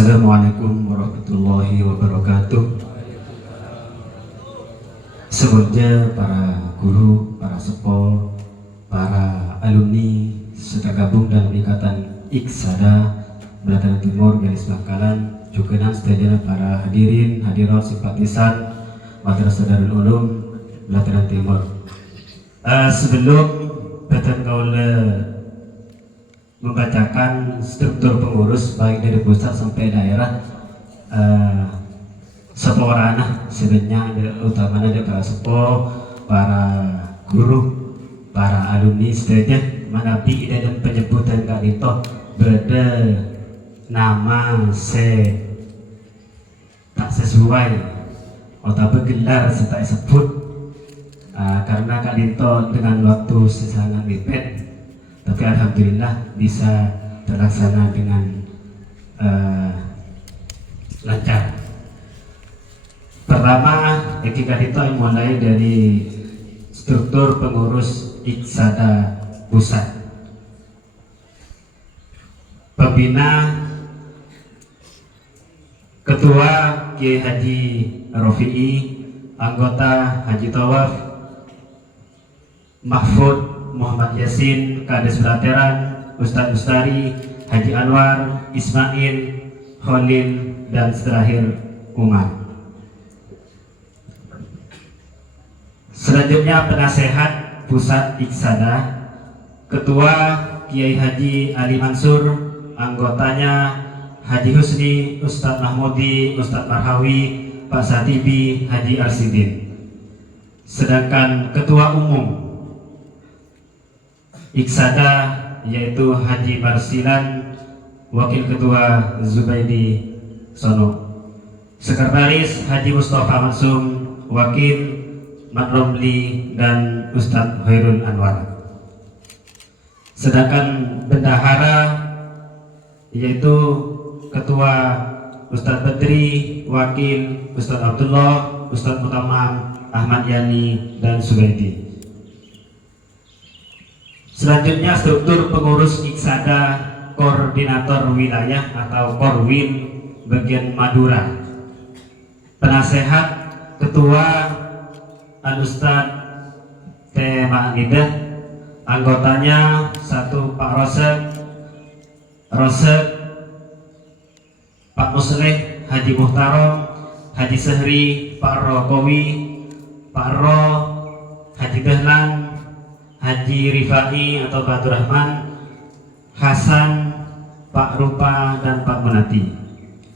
Assalamualaikum warahmatullahi wabarakatuh. Sebelumnya para guru, para sepo, para alumni serta gabung dalam ikatan Iksada Belataran Timur garis Bangkalan, juga sedaya para hadirin hadirat simpatisan Madrasah Darul Ulum Belataran Timur. Sebelum Batan Kaula membacakan struktur pengurus baik dari pusat sampai daerah, sepo ranah sebenarnya utamanya ada para sepo, para guru, para alumni sebenarnya menapi dalam penyebutan kali itu beda nama tak sesuai atau bergelar serta sebut, karena kali itu dengan waktu sangat mepet. Tapi alhamdulillah bisa terlaksana dengan lancar. Pertama, etika itu mulai dari struktur pengurus Iksada pusat. Pembina Ketua Kiai Haji Rofi'i, anggota Haji Tawaf Mahfud Muhammad Yasin, Kades Belataran, Ustadz Mustari, Haji Anwar, Ismail, Khalil, dan terakhir Umar. Selanjutnya penasehat pusat Iksada, Ketua Kiai Haji Ali Mansur, anggotanya Haji Husni, Ustadz Mahmudi, Ustadz Marhawi, Pak Satibi, Haji Arsidin. Sedangkan Ketua Umum Iksada yaitu Haji Marsilan, Wakil Ketua Zubaidi Sono, Sekretaris Haji Mustafa Mansum, Wakil Mat Romli, dan Ustadz Khairul Anwar. Sedangkan bendahara yaitu Ketua Ustadz Badri, Wakil Ustadz Abdullah, Ustadz Mutamam, Ahmad Yani, dan Subaidi. Selanjutnya struktur pengurus Iksada Koordinator Wilayah atau Korwil bagian Madura. Penasehat Ketua Al-Ustad T. Ma'anidah, anggotanya 1 Pak Rosek, Pak Musleh, Haji Muhtarom, Haji Sehri, Pak Rokowi, Pak Ro, Haji Dahlan, Haji Rifai atau Pak Rahman, Hasan, Pak Rupa, dan Pak Munati.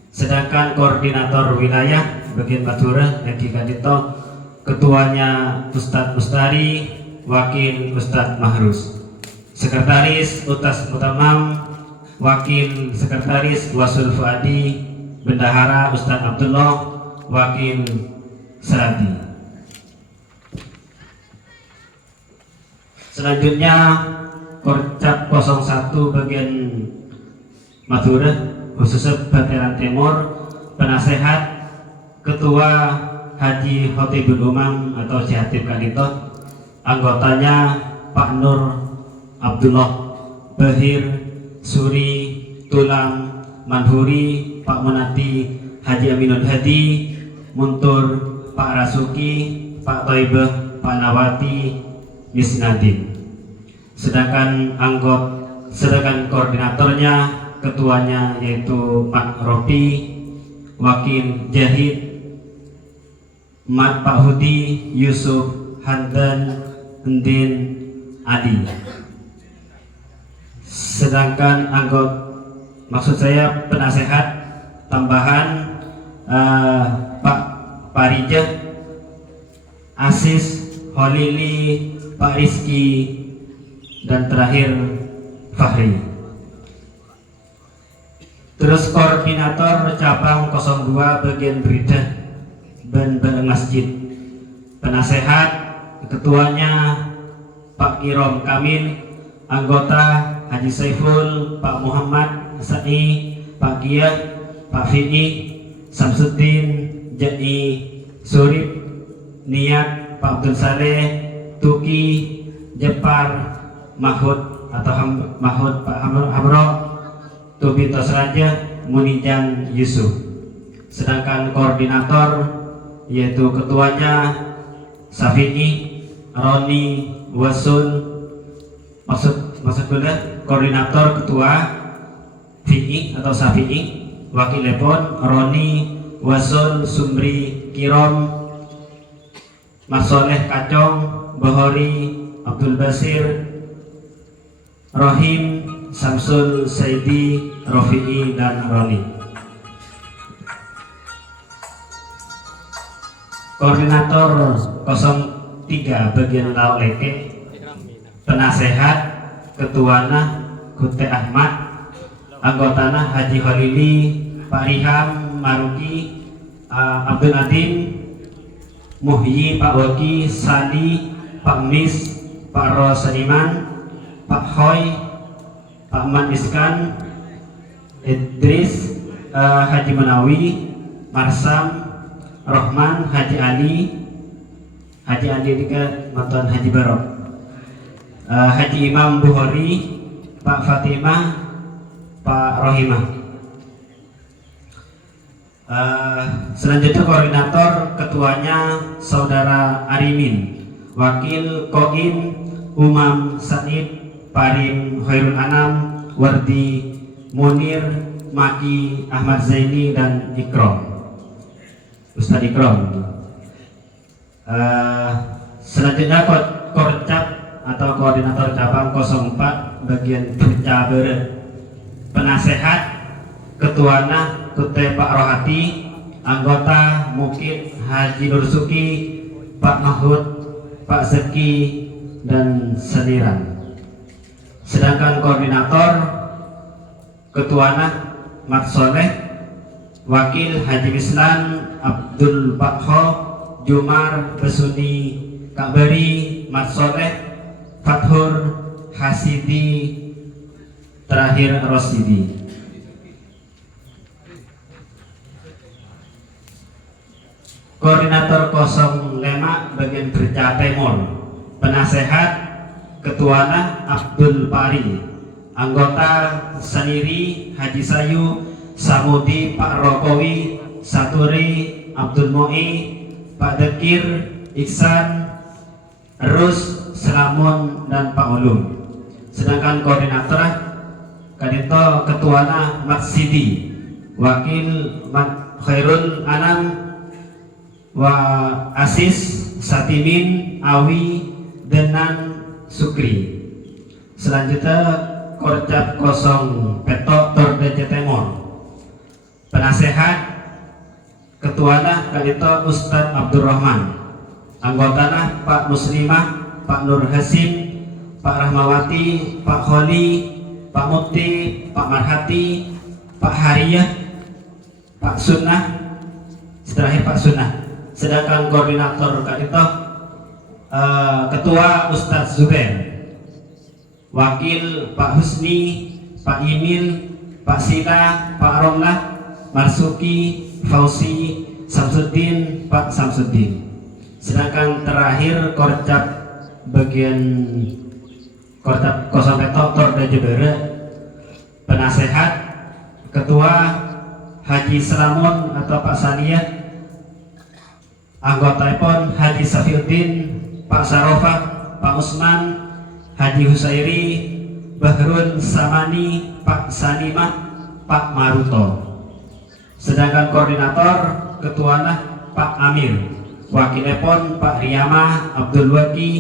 Sedangkan koordinator wilayah bagian Madura Haji Kadito, ketuanya Ustadz Mustari, Wakil Ustadz Mahrus, Sekretaris Utas Mutamam, Wakil Sekretaris Wasul Fuadi, Bendahara Ustadz Abdullah, Wakil Serati. Selanjutnya Korcap 01 bagian Madura khususnya Belataran Timur, penasehat Ketua Haji Khotibul Umam atau Syatib Kadito, anggotanya Pak Nur Abdullah, Bahir, Suri, Tulam, Manhuri, Pak Munati, Haji Aminul Hadi, Muntur, Pak Rasuki, Pak Toibah, Pak Nawati, Miss Nadine. Sedangkan koordinatornya, ketuanya yaitu Mak Ropi, Wakil Jahid, Mat Pak Hudi, Yusuf, Handan, Endin, Adi. Sedangkan maksud saya penasehat tambahan Pak Parijah, Asis, Holili, Pak Rizky, dan terakhir Fahri. Terus koordinator cabang 02 bagian Bridah dan Masjid, penasehat ketuanya Pak Kirom Kamil, anggota Haji Saiful, Pak Muhammad Sa'i, Pak Giyah, Pak Fini, Samsuddin, Jai, Surip, Niat, Pak Abdul Saleh, Tuki, Jepar, Mahud atau Mahud, Pak Hamro, Tubintos Raja, Munijan Yusuf. Sedangkan koordinator yaitu ketuanya Syafi'i, Roni, Wasun. Maksud koordinator ketua Fi'i atau Syafi'i, wakilipun Roni, Wasun, Sumri, Kirom, Masoleh Kacong, Bahori, Abdul Basir, Rohim, Samsul, Saidi, Rofi'i, dan Roni. Koordinator 03 bagian Lauleke, penasehat ketuana Kute Ahmad, anggotana Haji Khalili, Pak Riham, Maruki, Abdul Adim, Muhyi, Pak Waki, Sadi, Pak Mis, Pak Rosaniman, Pak Hoy, Pak Man Iskan, Idris, Haji Menawi, Marsam, Rohman, Haji Ali juga mantan Haji Barok, Haji Imam Buhori, Pak Fatimah, Pak Rohimah. Selanjutnya koordinator ketuanya Saudara Arimin, wakil Koim Umam Said, Parim Khairul Anam, Wardi Munir, Maki Ahmad Zaini, dan Ikrom, Ustadz Ikrom. Selanjutnya Korcap atau koordinator cabang 04 bagian Bercaber, penasehat ketuana Kute Pak Rohati, anggota Mukid Haji Nursuki, Pak Mahmud, Pak Zeki, dan Seniran. Sedangkan koordinator ketuana Mat Soleh, wakil Haji Mislan, Abdul Bakho, Jumar, Besuni, Kakberi, Mat Soleh, Fathur, Hasidi, terakhir Rosidi. Koordinator 05 bagian Berca Timur, penasehat ketuana Abdul Pari, anggota Saniri, Haji Sayu, Samudi, Pak Rokowi, Saturi, Abdul Moi, Pak Dekir, Iksan, Rus, Selamun, dan Pak Ulum. Sedangkan koordinator kadito ketuana Maksidi, wakil Mat Khairul Anam, wa Asis, Satimin, Awi, Denan, Sukri. Selanjutnya Korcap 0 Peto Tordeja Timur, penasehat ketuana kadito Ustadz Abdurrahman, anggotana Pak Muslimah, Pak Nur Hasim, Pak Rahmawati, Pak Kholi, Pak Mukti, Pak Marhati, Pak Hariyah, Pak Sunnah, terakhir Pak Sunnah. Sedangkan koordinator kadito ketua Ustadz Zubair, wakil Pak Husni, Pak Imil, Pak Sita, Pak Romlah, Marsuki, Fauzi, Samsuddin, Pak Samsuddin. Sedangkan terakhir Korcap bagian Korcap 0 Tor dan Jebere, penasehat ketua Haji Selamun atau Pak Saniyah, anggota pun Haji Safiuddin, Pak Sarofah, Pak Usman, Haji Husairi, Bahrun Samani, Pak Sanimah, Pak Maruto. Sedangkan koordinator ketuana Pak Amir, wakilepon Pak Riyama, Abdul Waki,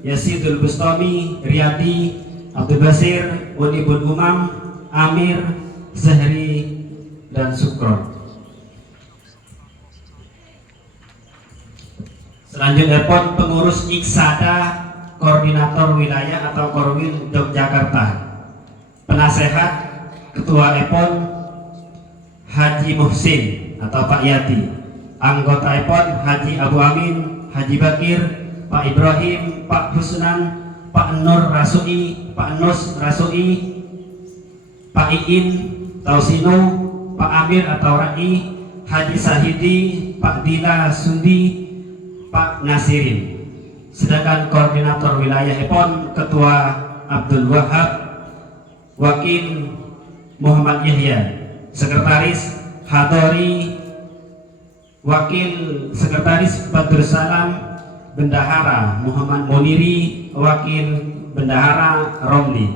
Yasidul Bustami, Riyadi, Abdul Basir, Unibun Umam, Amir, Zahri, dan Sukron. Selanjutnya pun pengurus Iksada, koordinator wilayah atau Korwil Yogyakarta, penasehat ketua Epon Haji Muhsin atau Pak Yati, anggota Epon Haji Abu Amin, Haji Bakir, Pak Ibrahim, Pak Husnan, Pak Nur Rasui, Pak Nus Rasui, Pak Iin Tausino, Pak Amir atau Rai, Haji Sahidi, Pak Dila Sundi, Pak Nasirin. Sedangkan koordinator wilayah Epon ketua Abdul Wahab, wakil Muhammad Yahya, Sekretaris Hadori, Wakil Sekretaris Badrus Salam, Bendahara Muhammad Moniri, Wakil Bendahara Romli.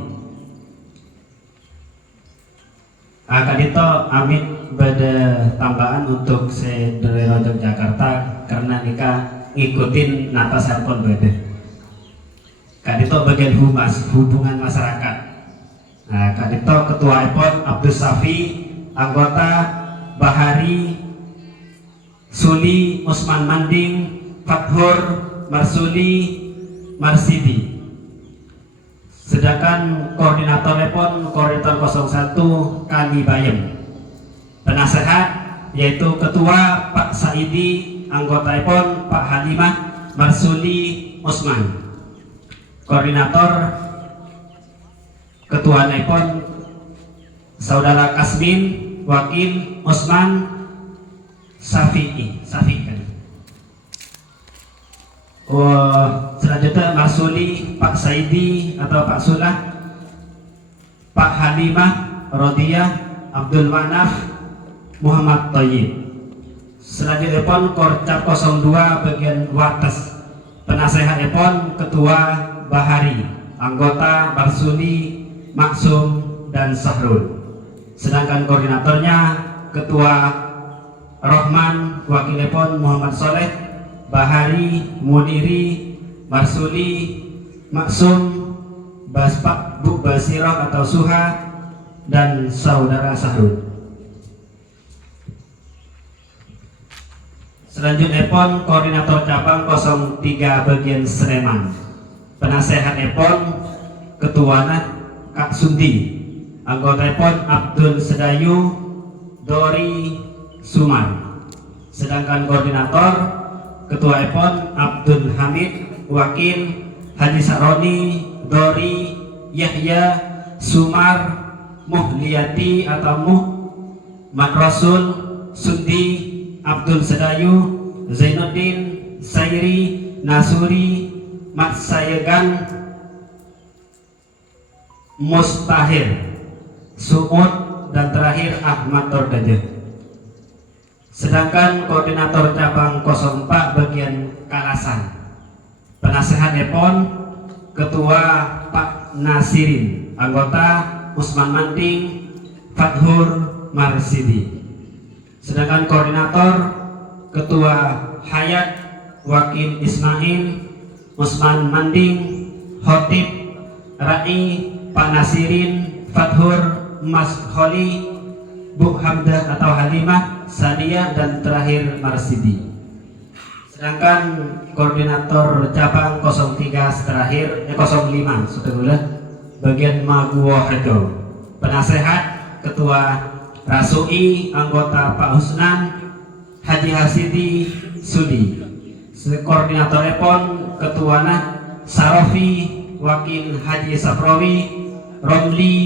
Akan itu amit pada tambahan untuk Sedulur Yogyakarta karena nikah ngikutin nata sampun beda. Kan itu bagian humas hubungan masyarakat. Nah, kan itu ketua EPON Abdul Safi, anggota Bahari, Suli, Usman Manding, Fathur, Marsuli, Marsidi. Sedangkan koordinator EPON koordinator 01 Kali Bayem. Penasehat yaitu ketua Pak Saidi, anggota EPON Pak Halimah Marsuli Usman. Koordinator ketua EPON Saudara Kasmin, Wakil Usman Safi'i. Selanjutnya Marsuli, Pak Saidi atau Pak Sulah, Pak Halimah, Rodiyah, Abdul Manaf, Muhammad Thayyib. Selanjutnya EPON Korcap 02 bagian Wates. Penasehat EPON Ketua Bahari, anggota Marsuli, Maksum, dan Sahrul. Sedangkan koordinatornya Ketua Rohman, Wakil EPON Muhammad Soleh, Bahari, Muniri, Marsuli, Maksum, Baspak, Bu Basirah atau Suha, dan Saudara Sahrul. Selanjutnya EPON Koordinator Cabang 03 bagian Sleman. Penasehat EPON Ketuana Kak Sundi, anggota EPON Abdul Sedayu, Dori Sumar. Sedangkan koordinator Ketua EPON Abdul Hamid, Wakil Haji Saroni, Dori, Yahya, Sumar, Muhliyati atau Mat Rasul, Sundi, Abdul Sedayu, Zainuddin, Sairi, Nasuri, Mat Sayegan, Mustahir, Suud, dan terakhir Ahmad Tordajah. Sedangkan koordinator cabang 04 bagian Kalasan. Penasehat EPON Ketua Pak Nasirin, anggota Usman Manding, Fathur Marsidi. Sedangkan koordinator Ketua Hayat, Wakil Ismail, Usman Manding, Khotib, Rai, Pak Nasirin, Fathur, Mas Kholi, Bu Hamdah atau Halimah, Sadia, dan terakhir Marsidi. Sedangkan koordinator cabang 03 terakhir 05 sudah bagian Maguwoharjo. Penasehat Ketua Rasui, anggota Pak Husnan, Haji Hasidi Sudi. Koordinator EPON Ketuana Sarofi, Wakil Haji Safrawi, Romli,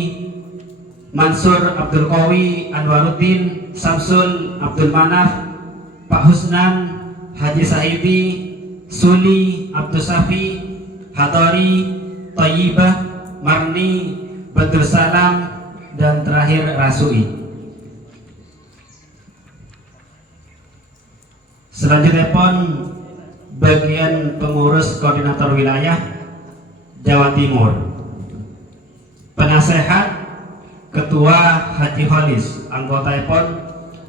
Mansur Abdul Qawi, Anwaruddin, Samsul, Abdul Manaf, Pak Husnan, Haji Saidi, Suli, Abdul Safi, Hadori, Thayyibah, Marni, Badrus Salam, dan terakhir Rasui. Selanjutnya EPON bagian pengurus koordinator wilayah Jawa Timur. Penasehat Ketua Haji Holis, anggota EPON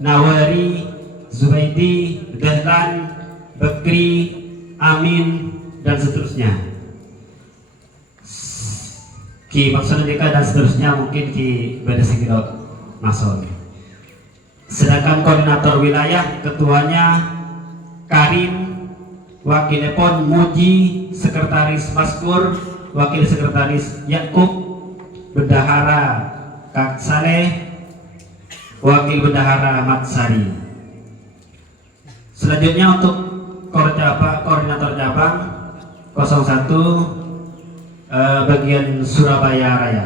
Nawari, Zubaidi, Dahlan, Bekri, Amin, dan seterusnya. Ki maksudnya dan seterusnya mungkin ki beda segera masuk. Sedangkan koordinator wilayah ketuanya Karim, Wakil EPON Muji, Sekretaris Maskur, Wakil Sekretaris Yakub, Bendahara Kak Saleh, Wakil Bendahara Ahmad Sari. Selanjutnya untuk koordinator cabang 01 bagian Surabaya Raya.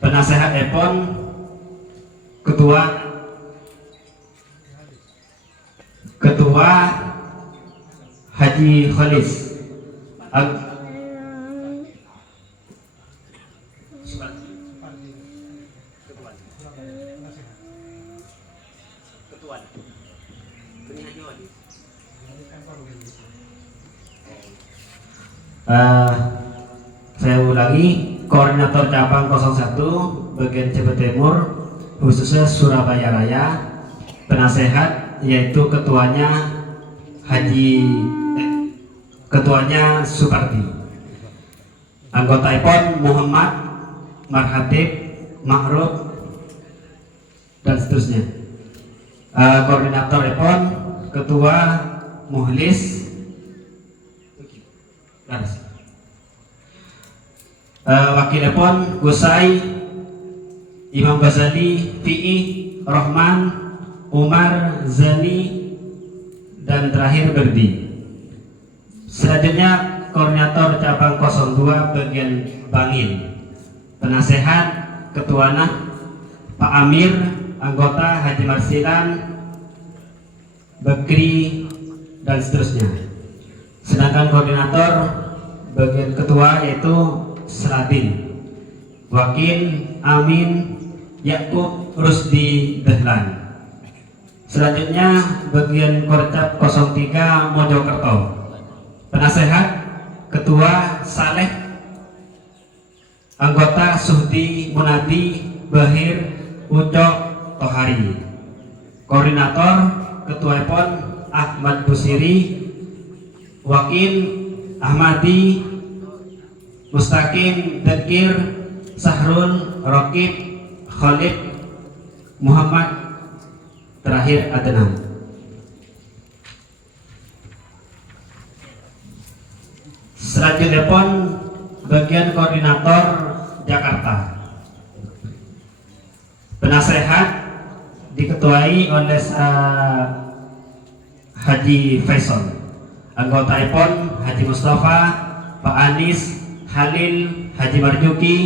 Penasehat EPON Ketua Haji Kholis, Saya ulangi, koordinator cabang 01 bagian Jawa Timur khususnya Surabaya Raya, penasehat yaitu ketuanya Supardi, anggota IPON Muhammad, Marhatib, Ma'ruf, dan seterusnya. Koordinator IPON ketua Muhlis, wakil IPON Gusai, Imam Ghazali, Fi'i, Rohman, Umar, Zani, dan terakhir Berdi. Selanjutnya koordinator cabang 02 bagian Bangil, penasehat ketuana Pak Amir, anggota Haji Marsilan, Bekri, dan seterusnya. Sedangkan koordinator bagian ketua yaitu Seladin, wakil Amin, Yakub, Rusdi, Dahlan. Selanjutnya bagian Korcap 03 Mojokerto, penasehat ketua Saleh, anggota Suhdi, Munadi, Bahir, Ucok, Tohari. Koordinator ketua IPON Ahmad Busiri, wakil Ahmadi, Mustaqim, Dekir, Sahrul, Rokib, Khalid, Muhammad, terakhir Adnan. Selanjutnya pun bagian koordinator Jakarta, penasehat diketuai oleh Haji Faisal, anggota IPON Haji Mustafa, Pak Anis, Halil, Haji Marjuki,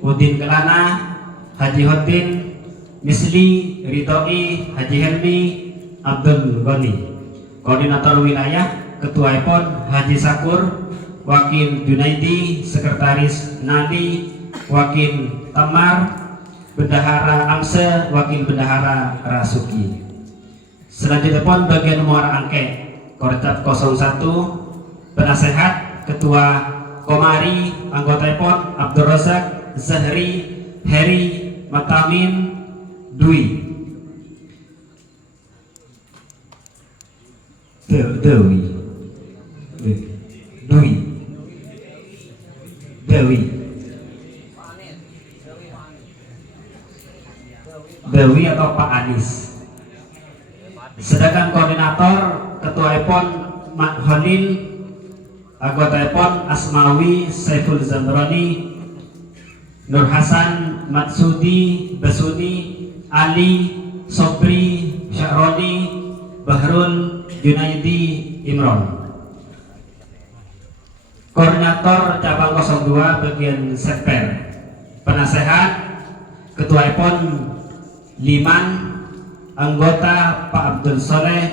Udin Kelana, Haji Hotin, Misli, Ridhoi, Haji Helmi, Abdul Ghani. Koordinator wilayah ketua IPON Haji Sakur, wakil Junaidi, sekretaris Nadi, wakil Tamar, bendahara Amse, wakil bendahara Rasuki. Selanjutnya pun bagian muara angke Korcap 01, penasehat ketua Komari, anggota IPON Abdul Razak, Zahri, Heri, Matamin, Dwi, Dewi atau Pak Anis. Sedangkan koordinator ketua IPON Mak Holil, anggota IPON Asmawi, Saiful Zambrani, Nur Hasan, Matsudi, Basuni, Ali, Sobri, Syahroni, Bahrul, Junaidi, Imron. Koordinator cabang 02 bagian Seper, penasehat ketua IPON Liman, anggota Pak Abdul Soleh,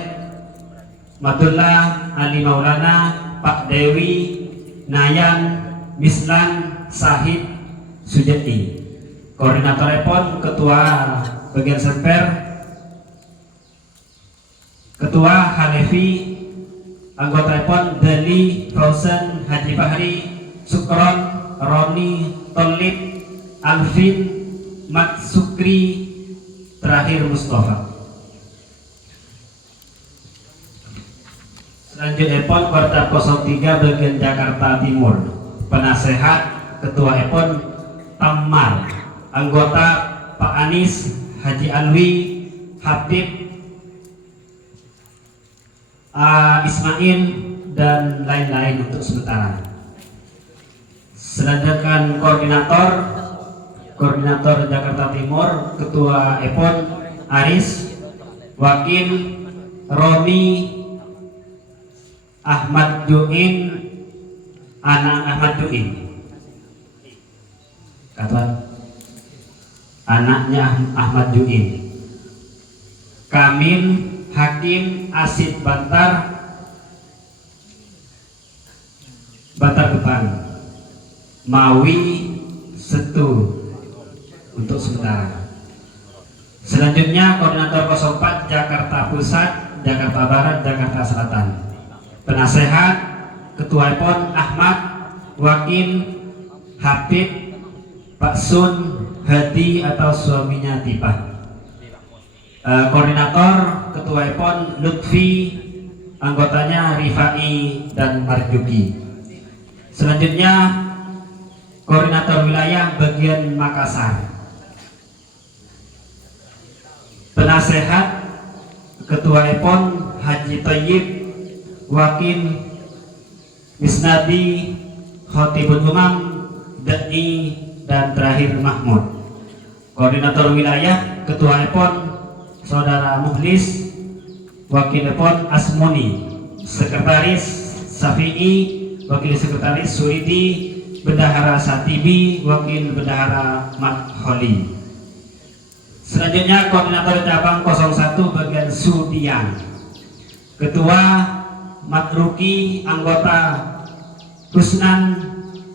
Madullah, Ali Maulana, Pak Dewi, Nayan, Mislan, Sahid, Sujati. Koordinator IPON ketua bagian Seper, ketua Hanefi, anggota IPON Dali, Fauzen, Haji Fahri, Sukron, Roni, Tolib, Alvin, Mat Sukri, terakhir Mustafa. Selanjutnya IPON Korcap 03 bagian Jakarta Timur, penasehat ketua IPON Tammar, anggota Pak Anis, Haji Alwi, Habib, Ismail, dan lain-lain untuk sementara. Selanjutnya koordinator Jakarta Timur, ketua IPON Aris, wakil Romi, Ahmad Juin, anak Ahmad Juin, anaknya Ahmad Juin, Kamil, Hakim, Asid Bantar Gebang, Mawi, Setu untuk sementara. Selanjutnya koordinator 04 Jakarta Jakarta Barat, Jakarta Selatan. Penasehat Ketua Pon Ahmad, Wakil Habib Pak Sun Hadi atau suaminya Tipah. Koordinator Ketua Pon Lutfi, anggotanya Rifai dan Marjuki. Selanjutnya Koordinator Wilayah bagian Makassar. Penasehat Ketua Pon Haji Thayyib, Wakil Misnabi, Khotibul Umam, Dai, dan terakhir Mahmud. Koordinator Wilayah Ketua Pon Saudara Muhlis, Wakil Pon Asmuni, Sekretaris Safi'i, Wakil Sekretaris Suidi, Bendahara Satibi, Wakil Bendahara Makholi. Selanjutnya Koordinator Cabang 01 bagian Sudian, Ketua Matruki, anggota Husnan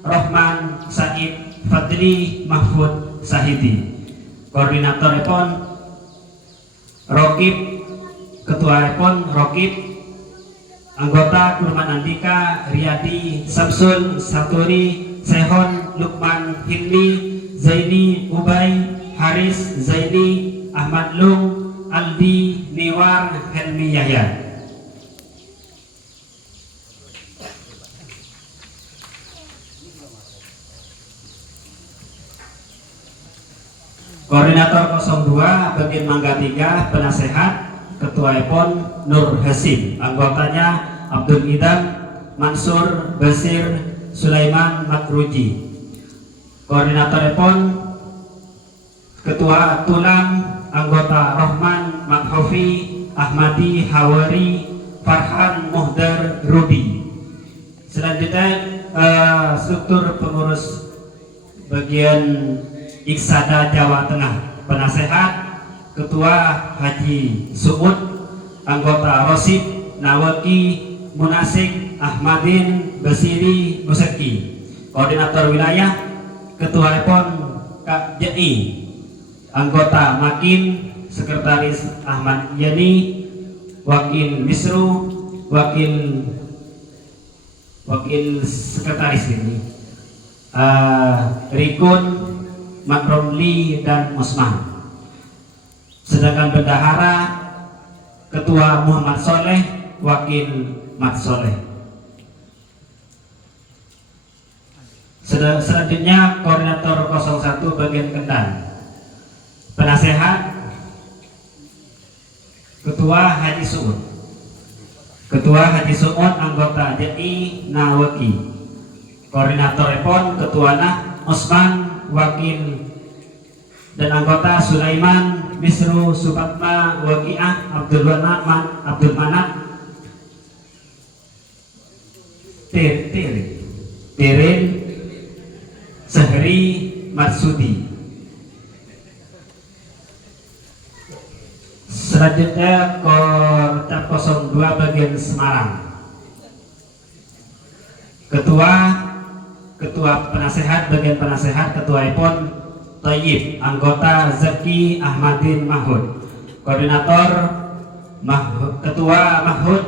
Rohman Said Fadli Mahfud Sahidi. Koordinator Pon Rokib, Ketua Pon Rokib, anggota Kurman Andika, Riyadi, Samsul, Saturi, Sehon, Lukman, Hilmi, Zaini, Ubay, Haris, Zaini, Ahmad Lung, Aldi, Niwar, Helmi Yahya. Koordinator 02 bagian Mangga 3, penasehat Ketua Pon Nur Hasim, anggotanya Abdul Idam, Mansur, Basir, Sulaiman, Makruji. Koordinator Pon Ketua Tulang, anggota Rohman, Makhofi, Ahmadi, Hawari, Farhan, Muhdar, Rudi. Selanjutnya struktur pengurus bagian Iksada Jawa Tengah. Penasehat Ketua Haji Suud, anggota Rosid, Nawaki, Munasik, Ahmadin, Basiri, Museki. Koordinator Wilayah Ketua Pon Kak Jai, anggota Makin, Sekretaris Ahmad Yani, Wakil Misru, Wakil Sekretaris ini Rikun, Makromli, dan Musman. Sedangkan bendahara Ketua Muhammad Soleh, Wakil Mat Soleh. Selanjutnya Koordinator 01 bagian Kendal. Penasehat Ketua Haji Suud, Ketua Haji Suud, anggota JI Nawaki. Koordinator Pon Ketua Nah Osman, Wakil dan anggota Sulaiman, Misru, Supatma, Waqiah, Abdul Manap, Tirin, Sehri, Marsudi. Selanjutnya Korcap 02 bagian Semarang. Ketua penasehat bagian penasehat Ketua Pon Thayyib, anggota Zaki Ahmadin Mahmud. Koordinator Ketua Mahmud,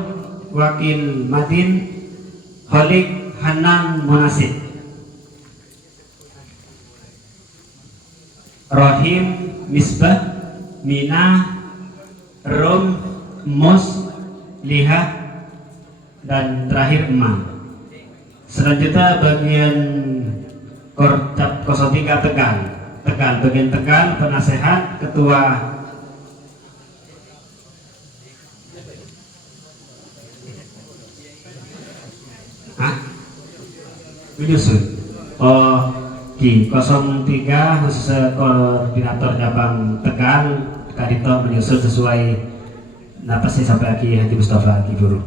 Wakil Madin, Holik Hanan Munasib. Rohim, Misbah, Mina, Rum, Mus, Liha, dan terakhir Emang. Selanjutnya bagian Korcap 03 Tegal. Bagian Tegal, penasehat Ketua menyusun. Di 03 khusus koordinator cabang Tegal, Kadito menyusun sesuai napasnya sampai Aki Haji Mustafa Aki Buru.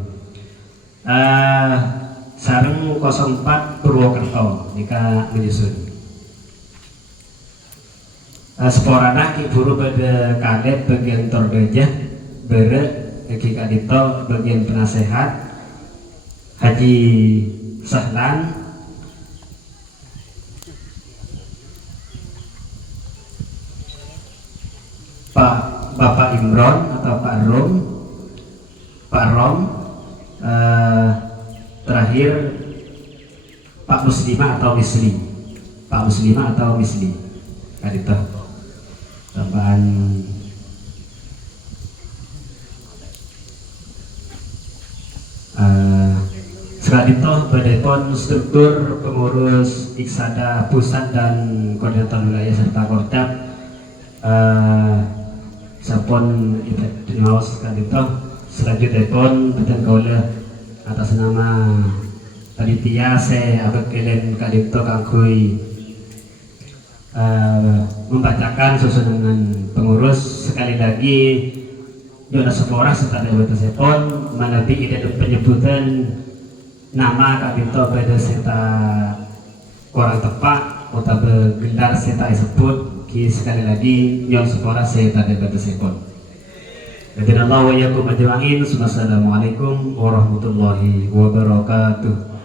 Sareng 04 Purwokerto jika menyusun. Sporana Ki Buru pada kadet bagian Torbejah, Bere Ki Kadito bagian penasehat, Haji Sahlan, Bapak Imron atau Pak Rum, Pak Rom, terakhir Pak Muslimah atau Misli, Pak Muslimah atau Misli, kadito tambahan. Selanjutnya Badepon struktur pengurus Iksada pusat dan koordinator wilayah serta Korcap Sapon Ibadah Kadito. Selanjutnya pun beten kaula atas nama panitia saya abad kalian Kadito kangkui membacakan susunan pengurus. Sekali lagi Jonas Sepora serta Dewa Sepon menabi ide penyebutan nama Kadito pada serta kurang tepat atau gelar serta disebut ki. Sekali lagi Jonas Sepora serta Dewa Sepon. Wassalamualaikum warahmatullahi wabarakatuh.